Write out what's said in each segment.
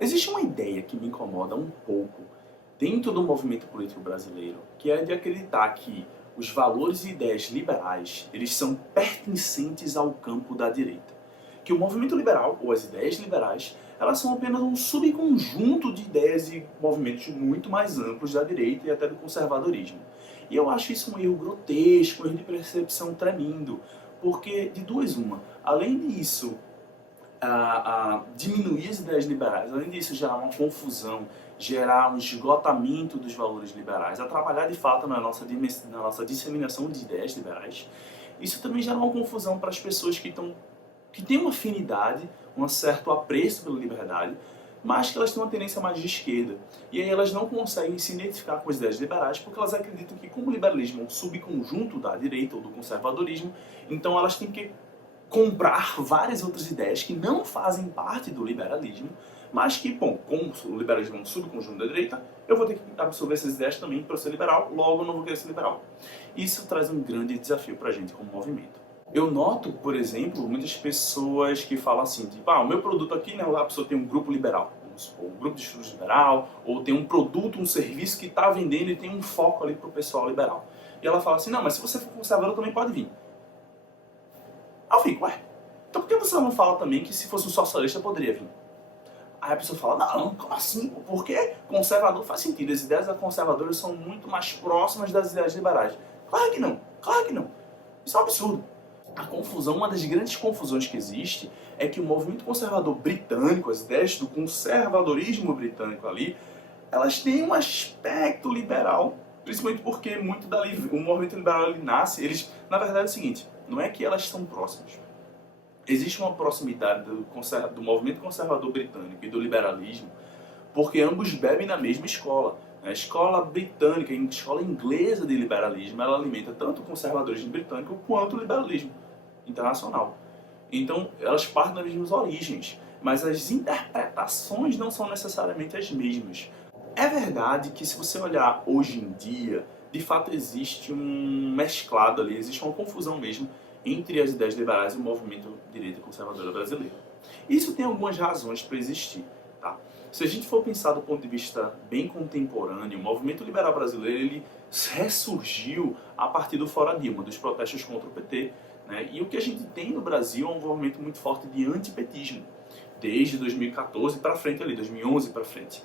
Existe uma ideia que me incomoda um pouco dentro do movimento político brasileiro, que é de acreditar que os valores e ideias liberais, eles são pertencentes ao campo da direita. Que o movimento liberal, ou as ideias liberais, elas são apenas um subconjunto de ideias e movimentos muito mais amplos da direita e até do conservadorismo. E eu acho isso um erro grotesco, um erro de percepção tremendo, porque de duas uma, além disso a diminuir as ideias liberais, além disso gerar uma confusão, gerar um esgotamento dos valores liberais, a trabalhar de fato na nossa disseminação de ideias liberais, isso também gera uma confusão para as pessoas que têm uma afinidade, um certo apreço pela liberdade, mas que elas têm uma tendência mais de esquerda. E aí elas não conseguem se identificar com as ideias liberais porque elas acreditam que, como o liberalismo é um subconjunto da direita ou do conservadorismo, então elas têm que comprar várias outras ideias que não fazem parte do liberalismo, mas que, bom, como o liberalismo é um subconjunto da direita, eu vou ter que absorver essas ideias também para ser liberal, logo eu não vou querer ser liberal. Isso traz um grande desafio para a gente como movimento. Eu noto, por exemplo, muitas pessoas que falam assim, tipo, o meu produto aqui, né, a pessoa tem um grupo liberal, vamos supor, um grupo de estudos liberal, ou tem um produto, um serviço que está vendendo e tem um foco ali para o pessoal liberal. E ela fala assim, não, mas se você for conservador também pode vir. Aí eu fico, então por que você não fala também que se fosse um socialista poderia vir? Aí a pessoa fala, não, como assim? Porque conservador faz sentido, as ideias conservadoras são muito mais próximas das ideias liberais. Claro que não, claro que não. Isso é um absurdo. A confusão, uma das grandes confusões que existe é que o movimento conservador britânico, as ideias do conservadorismo britânico ali, elas têm um aspecto liberal, principalmente porque o movimento liberal ele nasce, na verdade é o seguinte, não é que elas estão próximas. Existe uma proximidade do movimento conservador britânico e do liberalismo, porque ambos bebem na mesma escola. A escola britânica e a escola inglesa de liberalismo, ela alimenta tanto o conservadorismo britânico quanto o liberalismo internacional. Então, elas partem das mesmas origens, mas as interpretações não são necessariamente as mesmas. É verdade que se você olhar hoje em dia, de fato existe um mesclado ali, existe uma confusão mesmo entre as ideias liberais e o movimento direita conservadora brasileiro. Isso tem algumas razões para existir. Tá? Se a gente for pensar do ponto de vista bem contemporâneo, o movimento liberal brasileiro ele ressurgiu a partir do Fora Dilma, dos protestos contra o PT. Né? E o que a gente tem no Brasil é um movimento muito forte de antipetismo, desde 2014 para frente, ali, 2011 para frente.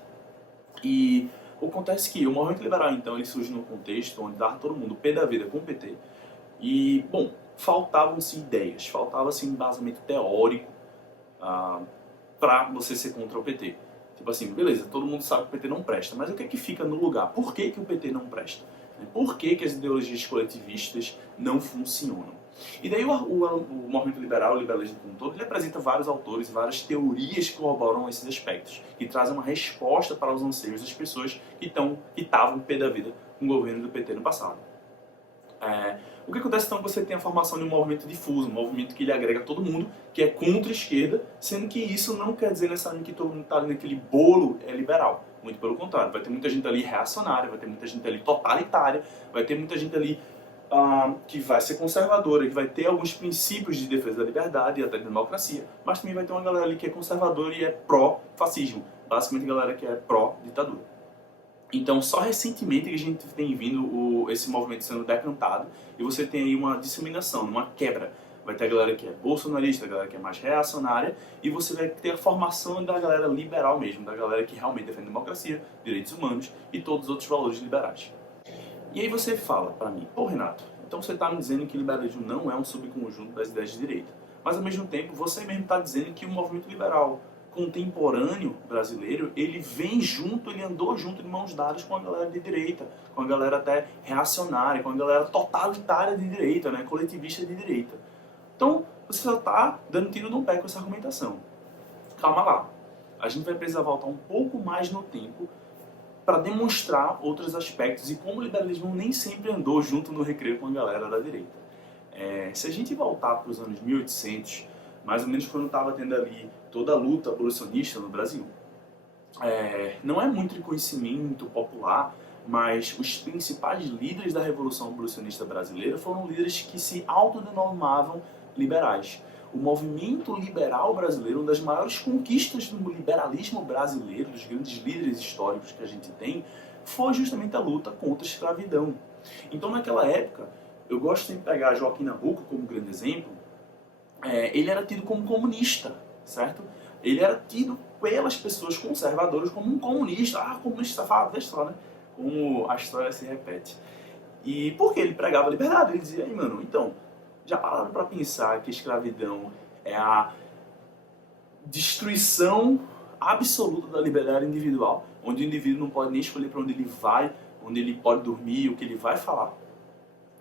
E acontece que o movimento liberal, então, ele surge num contexto onde dava todo mundo pé da vida com o PT. E, bom, faltavam-se ideias, faltava-se embasamento teórico para você ser contra o PT. Tipo assim, beleza, todo mundo sabe que o PT não presta, mas o que é que fica no lugar? Por que que o PT não presta? Por que que as ideologias coletivistas não funcionam? E daí o movimento liberal, o liberalismo como um todo, ele apresenta vários autores, várias teorias que corroboram esses aspectos, que trazem uma resposta para os anseios das pessoas que estavam pé da vida com o governo do PT no passado. O que acontece então é que você tem a formação de um movimento difuso, um movimento que ele agrega todo mundo, que é contra a esquerda, sendo que isso não quer dizer necessariamente que todo mundo está ali naquele bolo é liberal. Muito pelo contrário, vai ter muita gente ali reacionária, vai ter muita gente ali totalitária, vai ter muita gente ali que vai ser conservadora, que vai ter alguns princípios de defesa da liberdade e até da democracia, mas também vai ter uma galera ali que é conservadora e é pró-fascismo, basicamente a galera que é pró-ditadura. Então, só recentemente que a gente tem vindo esse movimento sendo decantado e você tem aí uma disseminação, uma quebra. Vai ter a galera que é bolsonarista, a galera que é mais reacionária e você vai ter a formação da galera liberal mesmo, da galera que realmente defende democracia, direitos humanos e todos os outros valores liberais. E aí você fala para mim, pô Renato, então você está me dizendo que o liberalismo não é um subconjunto das ideias de direita, mas ao mesmo tempo você mesmo está dizendo que o movimento liberal contemporâneo brasileiro, ele vem junto, ele andou junto de mãos dadas com a galera de direita, com a galera até reacionária, com a galera totalitária de direita, né, coletivista de direita. Então, você só está dando tiro no pé com essa argumentação. Calma lá, a gente vai precisar voltar um pouco mais no tempo para demonstrar outros aspectos e como o liberalismo nem sempre andou junto no recreio com a galera da direita. Se a gente voltar para os anos 1800, mais ou menos quando estava tendo ali toda a luta abolicionista no Brasil, não é muito de conhecimento popular, mas os principais líderes da Revolução Abolicionista Brasileira foram líderes que se autodenominavam liberais. o movimento liberal brasileiro, uma das maiores conquistas do liberalismo brasileiro, dos grandes líderes históricos que a gente tem, foi justamente a luta contra a escravidão. Então, naquela época, eu gosto de pegar Joaquim Nabuco como grande exemplo. Ele era tido como comunista, certo? Ele era tido pelas pessoas conservadoras como um comunista. Ah, comunista safado, deixa só, né? Como a história se repete. E porque ele pregava a liberdade, ele dizia, aí, mano, então, já pararam para pensar que a escravidão é a destruição absoluta da liberdade individual, onde o indivíduo não pode nem escolher para onde ele vai, onde ele pode dormir, o que ele vai falar.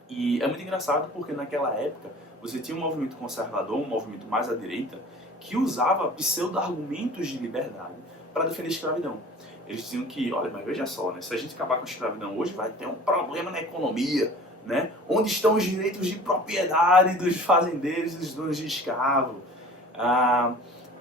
E é muito engraçado porque naquela época você tinha um movimento conservador, um movimento mais à direita, que usava pseudo-argumentos de liberdade para defender a escravidão. Eles diziam que, olha, mas veja só, né, se a gente acabar com a escravidão hoje vai ter um problema na economia, né? Onde estão os direitos de propriedade dos fazendeiros e dos donos de escravo?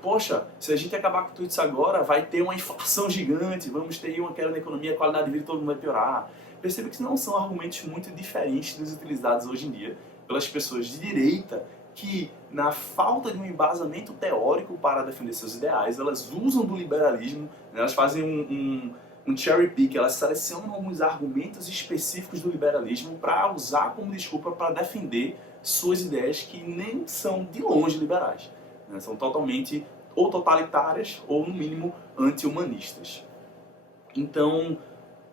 Poxa, se a gente acabar com tudo isso agora, vai ter uma inflação gigante, vamos ter uma queda na economia, a qualidade de vida de todo mundo vai piorar. Perceba que não são argumentos muito diferentes dos utilizados hoje em dia pelas pessoas de direita que, na falta de um embasamento teórico para defender seus ideais, elas usam do liberalismo, né, elas fazem um cherry pick, elas selecionam alguns argumentos específicos do liberalismo para usar como desculpa para defender suas ideias que nem são de longe liberais, né, são totalmente ou totalitárias ou, no mínimo, anti-humanistas. Então,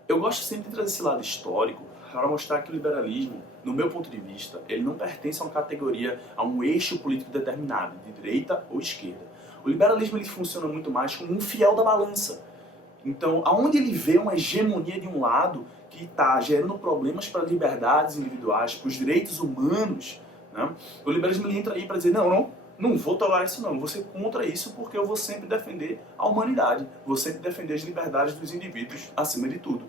eu gosto sempre de trazer esse lado histórico para mostrar que o liberalismo, no meu ponto de vista, ele não pertence a uma categoria, a um eixo político determinado, de direita ou esquerda. O liberalismo ele funciona muito mais como um fiel da balança. Então, aonde ele vê uma hegemonia de um lado que está gerando problemas para liberdades individuais, para os direitos humanos, né? O liberalismo ele entra aí para dizer, não vou tolerar isso não, vou ser contra isso porque eu vou sempre defender a humanidade, vou sempre defender as liberdades dos indivíduos acima de tudo.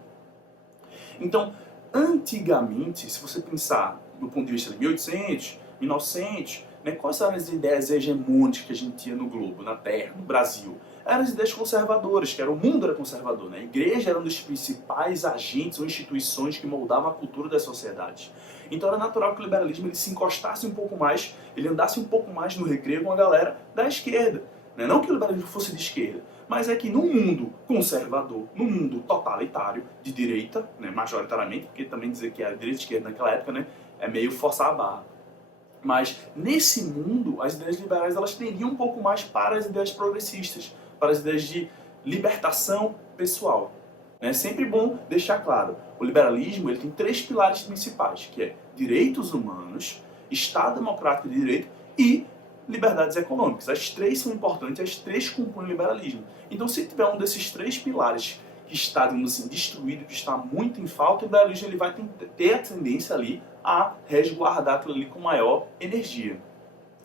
Então, antigamente, se você pensar do ponto de vista de 1800, 1900, né, quais eram as ideias hegemônicas que a gente tinha no globo, na Terra, no Brasil? Eram as ideias conservadoras, que era o mundo era conservador, né? A igreja era um dos principais agentes ou instituições que moldavam a cultura das sociedades. Então era natural que o liberalismo ele se encostasse um pouco mais, ele andasse um pouco mais no recreio com a galera da esquerda. Né? Não que o liberalismo fosse de esquerda, mas é que no mundo conservador, no mundo totalitário, de direita, né, majoritariamente, porque também dizer que era direita e esquerda naquela época, né, é meio forçar a barra. Mas nesse mundo, as ideias liberais elas tendiam um pouco mais para as ideias progressistas, para as ideias de libertação pessoal. É sempre bom deixar claro, o liberalismo ele tem 3 pilares principais, que é direitos humanos, Estado democrático de direito e liberdades econômicas. As 3 são importantes, as 3 compõem o liberalismo. Então, se tiver um desses 3 pilares que está, digamos assim, destruído, que está muito em falta, o liberalismo ele vai ter a tendência ali a resguardar aquilo ali com maior energia.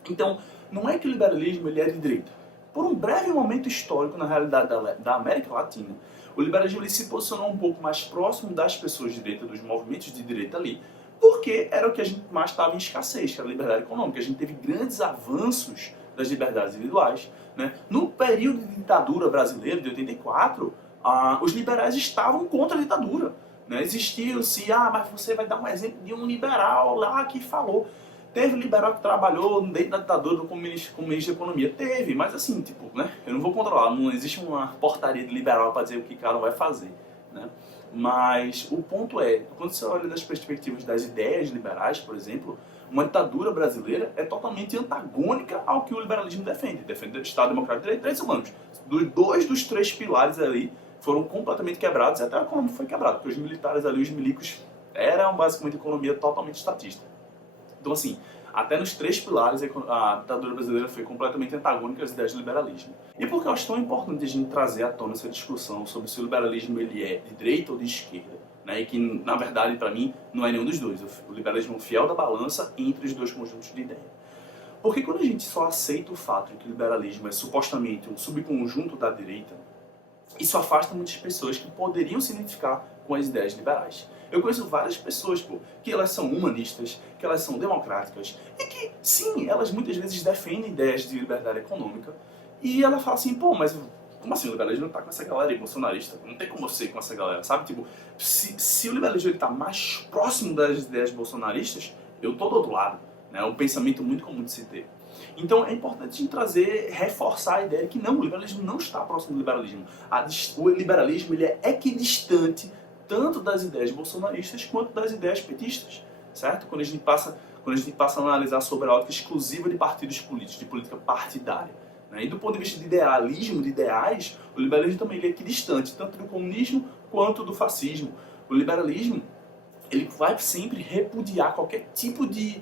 Então, não é que o liberalismo ele é de direita. Por um breve momento histórico, na realidade da América Latina, o liberalismo ele se posicionou um pouco mais próximo das pessoas de direita, dos movimentos de direita ali, porque era o que a gente mais estava em escassez, que era a liberdade econômica. A gente teve grandes avanços das liberdades individuais. Né? No período de ditadura brasileira, de 84, os liberais estavam contra a ditadura. Né? Existia-se, mas você vai dar um exemplo de um liberal lá que falou. Teve liberal que trabalhou dentro da ditadura como ministro da economia? Teve, mas assim, tipo, né? Eu não vou controlar, não existe uma portaria de liberal para dizer o que cada um vai fazer. Né? Mas o ponto é, quando você olha das perspectivas das ideias liberais, por exemplo, uma ditadura brasileira é totalmente antagônica ao que o liberalismo defende. Defende o Estado Democrático de Direitos Humanos. 2 dos 3 pilares ali foram completamente quebrados, e até a economia foi quebrada, porque os militares ali, os milicos, eram basicamente economia totalmente estatista. Então assim, até nos 3 pilares a ditadura brasileira foi completamente antagônica às ideias do liberalismo. E por que eu acho tão importante a gente trazer à tona essa discussão sobre se o liberalismo ele é de direita ou de esquerda, né? E que, na verdade, para mim, não é nenhum dos dois. O liberalismo é um fiel da balança entre os dois conjuntos de ideias. Porque quando a gente só aceita o fato de que o liberalismo é supostamente um subconjunto da direita, isso afasta muitas pessoas que poderiam se identificar com as ideias liberais. Eu conheço várias pessoas, que elas são humanistas, que elas são democráticas, e que, sim, elas muitas vezes defendem ideias de liberdade econômica, e ela fala assim, mas como assim o liberalismo não tá com essa galera aí bolsonarista? Não tem como eu ser com essa galera, sabe? Tipo, se o liberalismo está mais próximo das ideias bolsonaristas, eu tô do outro lado. É um pensamento muito comum de se ter. Então é importante a gente reforçar a ideia de que não, o liberalismo não está próximo do liberalismo. O liberalismo ele é equidistante tanto das ideias bolsonaristas quanto das ideias petistas, certo? Quando a gente passa a analisar sobre a ótica exclusiva de partidos políticos, de política partidária. Né? E do ponto de vista de idealismo, de ideais, o liberalismo também ele é equidistante, tanto do comunismo quanto do fascismo. O liberalismo ele vai sempre repudiar qualquer tipo de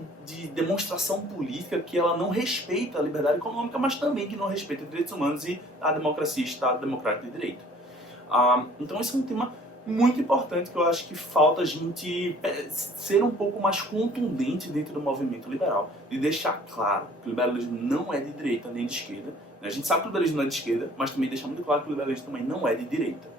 demonstração política que ela não respeita a liberdade econômica, mas também que não respeita os direitos humanos e a democracia, Estado democrático de direito. Então esse é um tema muito importante que eu acho que falta a gente ser um pouco mais contundente dentro do movimento liberal, de deixar claro que o liberalismo não é de direita nem de esquerda. A gente sabe que o liberalismo não é de esquerda, mas também deixar muito claro que o liberalismo também não é de direita.